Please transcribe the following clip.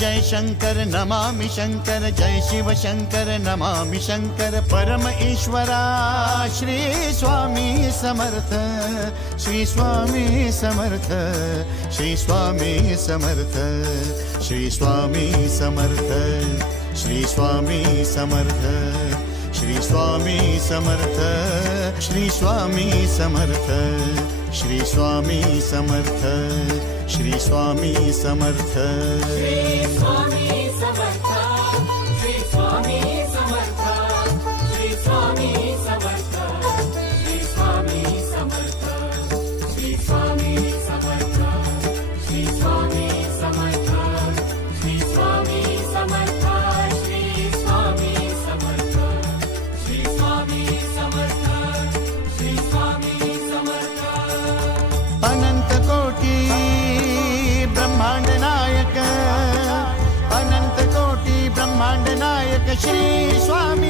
जय शंकर नमामि शंकर, जय शिव शंकर नमामि शंकर। परम ईश्वरा श्री स्वामी समर्थ, श्री स्वामी समर्थ, श्री स्वामी समर्थ, श्री स्वामी समर्थ, श्री स्वामी समर्थ, श्री स्वामी समर्थ, श्री स्वामी समर्थ, श्री स्वामी समर्थ, श्री स्वामी समर्थ, श्री स्वामी समर्थ, श्री स्वामी समर्थ, श्री स्वामी समर्थ, श्री स्वामी समर्थ, श्री स्वामी समर्थ, श्री स्वामी समर्थ, श्री स्वामी समर्थ, श्री स्वामी समर्थ, श्री स्वामी समर्थ, श्री स्वामी समर्थ। अनंत कोटी ब्रह्मांड नायक, अनंत कोटी ब्रह्मांड नायक श्री स्वामी